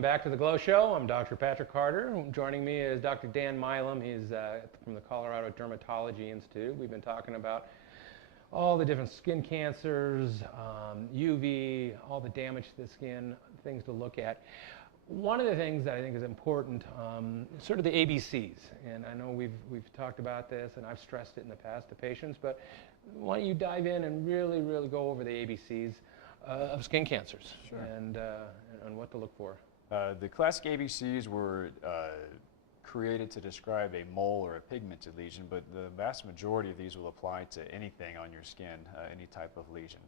Welcome back to the Glow Show. I'm Dr. Patrick Carter. Joining me is Dr. Dan Milam. He's from the Colorado Dermatology Institute. We've been talking about all the different skin cancers, UV, all the damage to the skin, things to look at. One of the things that I think is important, sort of the ABCs, and I know we've talked about this, and I've stressed it in the past to patients, but why don't you dive in and really go over the ABCs of skin cancers. Sure. And what to look for. The classic ABCs were created to describe a mole or a pigmented lesion, but the vast majority of these will apply to anything on your skin, any type of lesion.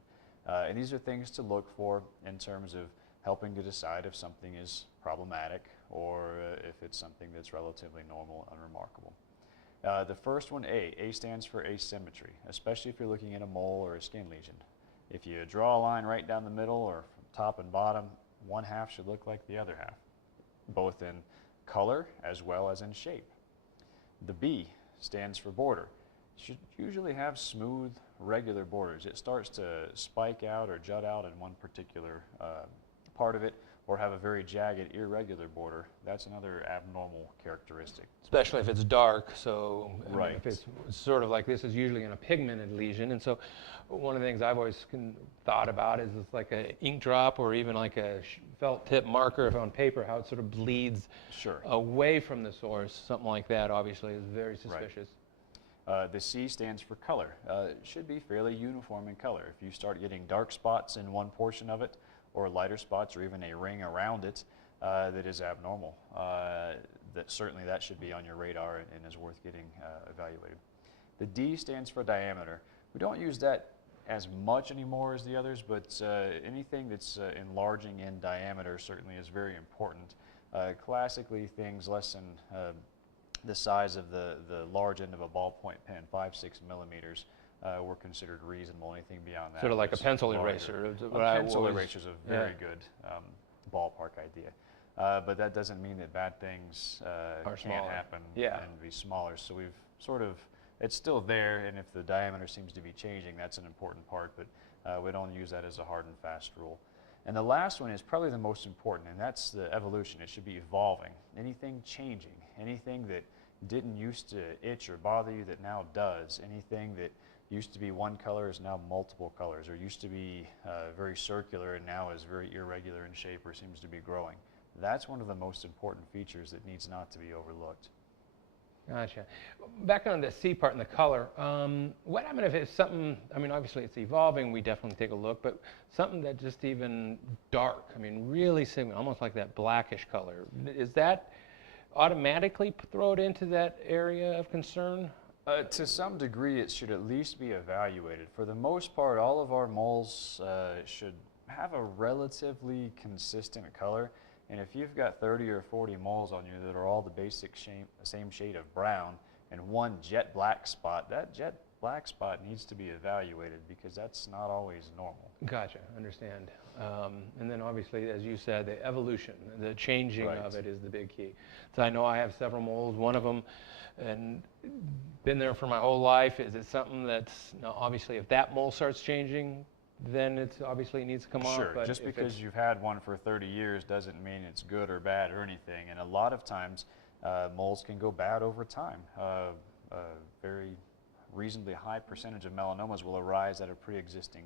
And these are things to look for in terms of helping to decide if something is problematic or if it's something that's relatively normal and unremarkable. The first one, A stands for asymmetry, especially if you're looking at a mole or a skin lesion. If you draw a line right down the middle or from top and bottom, one half should look like the other half, both in color as well as in shape. The B stands for border. It should usually have smooth, regular borders. It starts to spike out or jut out in one particular part of it, or have a very jagged, irregular border. That's another abnormal characteristic. Especially if it's dark, so right. If it's sort of like this is usually in a pigmented lesion, and so one of the things I've always thought about is it's like an ink drop or even like a felt tip marker if on paper, how it sort of bleeds away from the source. Something like that obviously is very suspicious. Right. The C stands for color. It should be fairly uniform in color. If you start getting dark spots in one portion of it, or lighter spots, or even a ring around it that is abnormal, certainly that should be on your radar and is worth getting evaluated. The D stands for diameter. We don't use that as much anymore as the others, but anything that's enlarging in diameter certainly is very important. Classically, things less than the size of the large end of a ballpoint pen, 5-6 millimeters, were considered reasonable. Anything beyond that, sort of like a pencil eraser. A pencil eraser is a very good ballpark idea, but that doesn't mean that bad things can't happen and be smaller. So we've sort of, it's still there, and if the diameter seems to be changing, that's an important part, but we don't use that as a hard and fast rule. And the last one is probably the most important, and that's the evolution. It should be evolving. Anything changing, anything that didn't used to itch or bother you that now does, anything that used to be one color is now multiple colors, or used to be very circular and now is very irregular in shape or seems to be growing. That's one of the most important features that needs not to be overlooked. Gotcha. Back on the C part and the color, what happens if it's something, I mean, obviously it's evolving, we definitely take a look, but something that just even dark, I mean, really almost like that blackish color, is that automatically throw it into that area of concern? To some degree, it should at least be evaluated. For the most part, all of our moles should have a relatively consistent color. And if you've got 30 or 40 moles on you that are all the basic same shade of brown and one jet black spot, that jet black spot needs to be evaluated because that's not always normal. Gotcha, understand. And then obviously, as you said, the evolution, the changing of it is the big key. So I know I have several moles, one of them, and been there for my whole life. Is it something that's, now obviously if that mole starts changing, then it's obviously it needs to come off. Sure, just because you've had one for 30 years doesn't mean it's good or bad or anything. And a lot of times moles can go bad over time. A very reasonably high percentage of melanomas will arise out of pre-existing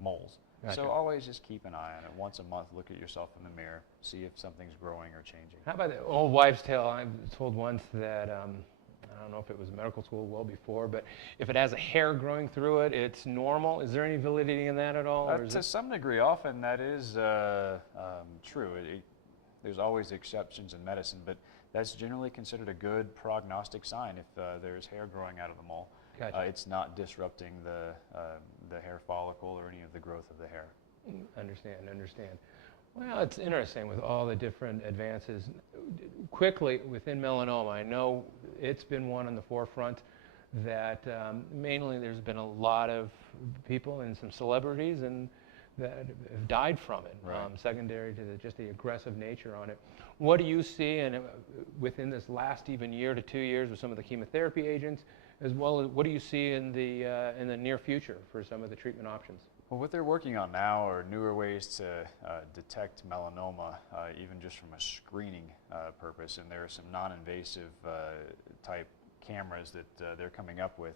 moles. Gotcha. So always just keep an eye on it. Once a month, look at yourself in the mirror, see if something's growing or changing. How about the old wives' tale? I was told once that, I don't know if it was medical school well before, but if it has a hair growing through it, it's normal. Is there any validity in that at all? To some degree, often that is true. There's always exceptions in medicine, but that's generally considered a good prognostic sign if there's hair growing out of the mole. Gotcha. It's not disrupting the hair follicle or any of the growth of the hair. Understand. Well, it's interesting with all the different advances. Quickly, within melanoma, I know it's been one on the forefront that mainly there's been a lot of people and some celebrities and that have died from it, secondary to just the aggressive nature on it. What do you see within this last even year to 2 years with some of the chemotherapy agents, as well as what do you see in the near future for some of the treatment options? Well, what they're working on now are newer ways to detect melanoma, even just from a screening purpose. And there are some non-invasive type cameras that they're coming up with.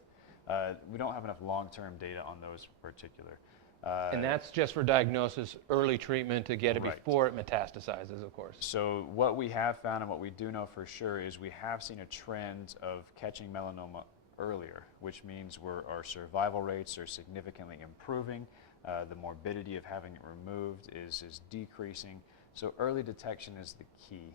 We don't have enough long-term data on those in particular. And that's just for diagnosis, early treatment to get it Right. before it metastasizes, of course. So what we have found and what we do know for sure is we have seen a trend of catching melanoma earlier, which means our survival rates are significantly improving. The morbidity of having it removed is decreasing. So early detection is the key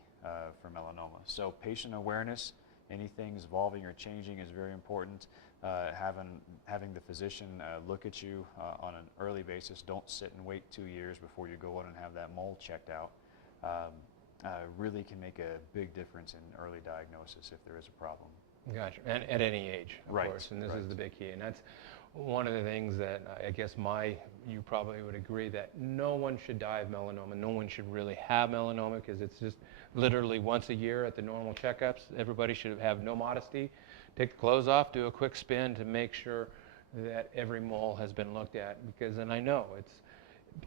for melanoma. So patient awareness, anything's evolving or changing is very important. Having the physician look at you on an early basis. Don't sit and wait 2 years before you go in and have that mole checked out. Really can make a big difference in early diagnosis if there is a problem. Gotcha. And at any age, of Right, course, and this right. is the big key. And that's one of the things that I guess you probably would agree that no one should die of melanoma. No one should really have melanoma because it's just literally once a year at the normal checkups. Everybody should have no modesty. Take the clothes off, do a quick spin to make sure that every mole has been looked at. Because, and I know it's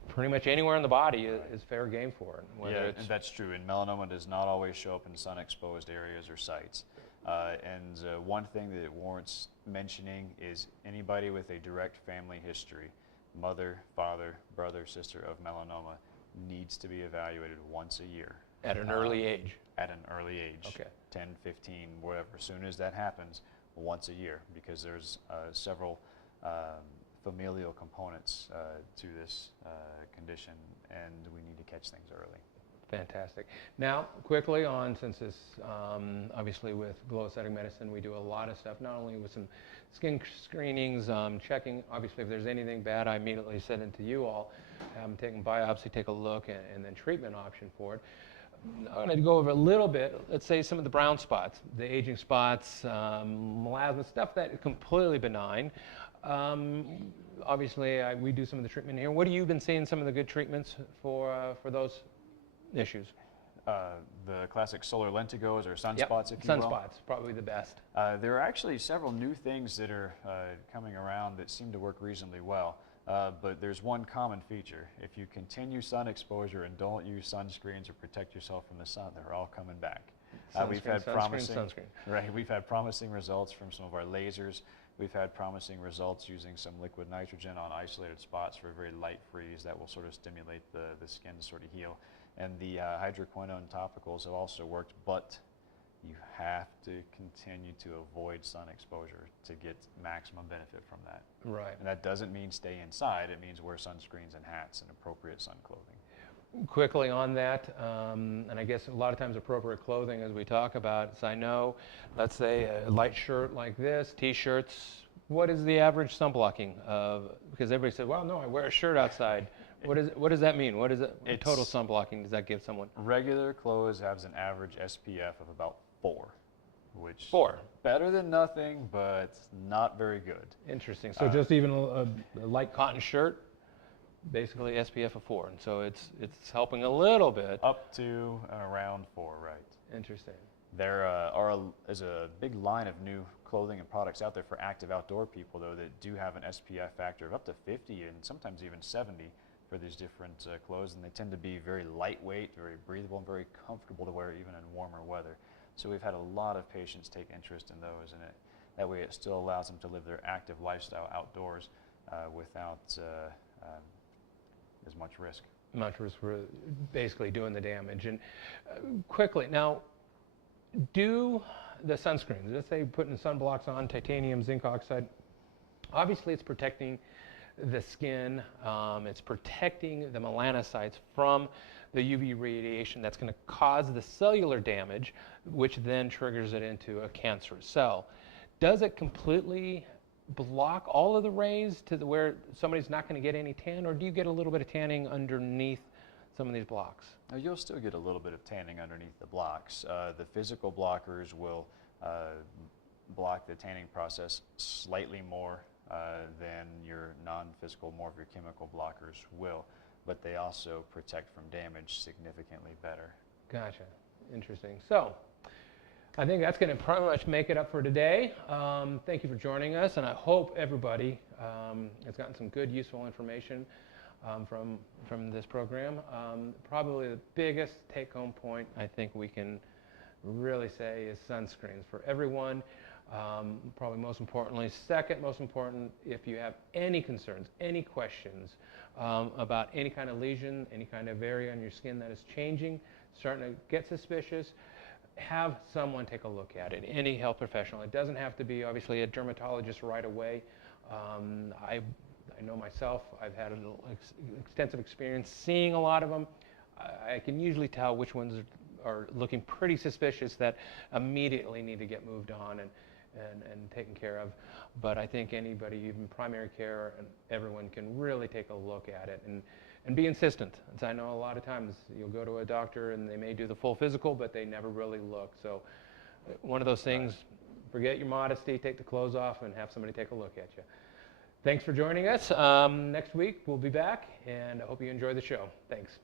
pretty much anywhere in the body is fair game for it. Yeah, and that's true. And melanoma does not always show up in sun-exposed areas or sites. One thing that it warrants mentioning is anybody with a direct family history, mother, father, brother, sister of melanoma, needs to be evaluated once a year. At an early age. At an early age. Okay. 10, 15, whatever. As soon as that happens, once a year, because there's several familial components to this condition, and we need to catch things early. Fantastic. Now, quickly on, since this, obviously with Glow Aesthetic Medicine, we do a lot of stuff, not only with some skin screenings, checking, obviously if there's anything bad, I immediately send it to you all, have them take a biopsy, take a look, and then treatment option for it. I'm going to go over a little bit, let's say some of the brown spots, the aging spots, melasma, stuff that is completely benign. Obviously, we do some of the treatment here. What have you been seeing some of the good treatments for those issues? The classic solar lentigos or sunspots, if you will. Sunspots, probably the best. There are actually several new things that are coming around that seem to work reasonably well. But there's one common feature. If you continue sun exposure and don't use sunscreens or protect yourself from the sun, they're all coming back. We've had We've had promising results from some of our lasers. We've had promising results using some liquid nitrogen on isolated spots for a very light freeze that will sort of stimulate the skin to sort of heal. And the hydroquinone topicals have also worked, but you have to continue to avoid sun exposure to get maximum benefit from that. Right. And that doesn't mean stay inside. It means wear sunscreens and hats and appropriate sun clothing. Quickly on that, and I guess a lot of times appropriate clothing as we talk about, as I know, let's say a light shirt like this, t-shirts, what is the average sunblocking of, because everybody says, well, no, I wear a shirt outside. What does that mean? What is it? Total sunblocking does that give someone? Regular clothes has an average SPF of about 4, which 4. Better than nothing, but not very good. Interesting. So just even a light cotton shirt, basically SPF of 4, and so it's helping a little bit. Up to and around 4, right? Interesting. There is a big line of new clothing and products out there for active outdoor people, though, that do have an SPF factor of up to 50 and sometimes even 70 for these different clothes, and they tend to be very lightweight, very breathable, and very comfortable to wear even in warmer weather. So we've had a lot of patients take interest in those, and that way it still allows them to live their active lifestyle outdoors without as much risk. Much risk for basically doing the damage. And quickly, now, do the sunscreens, let's say putting sunblocks on, titanium, zinc oxide, obviously it's protecting the skin, it's protecting the melanocytes from the UV radiation that's going to cause the cellular damage, which then triggers it into a cancerous cell. Does it completely block all of the rays to where somebody's not going to get any tan, or do you get a little bit of tanning underneath some of these blocks? You'll still get a little bit of tanning underneath the blocks. The physical blockers will block the tanning process slightly more than your non-physical, more of your chemical blockers will, but they also protect from damage significantly better. Gotcha. Interesting. So, I think that's going to pretty much make it up for today. Thank you for joining us, and I hope everybody has gotten some good, useful information from this program. Probably the biggest take-home point I think we can really say is sunscreens for everyone. Probably most importantly, second most important, if you have any concerns, any questions about any kind of lesion, any kind of area on your skin that is changing, starting to get suspicious, have someone take a look at it, any health professional. It doesn't have to be obviously a dermatologist right away. I know myself, I've had an extensive experience seeing a lot of them. I can usually tell which ones are looking pretty suspicious that immediately need to get moved on and taken care of. But I think anybody, even primary care, and everyone can really take a look at it and be insistent. As I know a lot of times you'll go to a doctor and they may do the full physical, but they never really look. So one of those things, forget your modesty, take the clothes off and have somebody take a look at you. Thanks for joining us. Next week we'll be back, and I hope you enjoy the show. Thanks.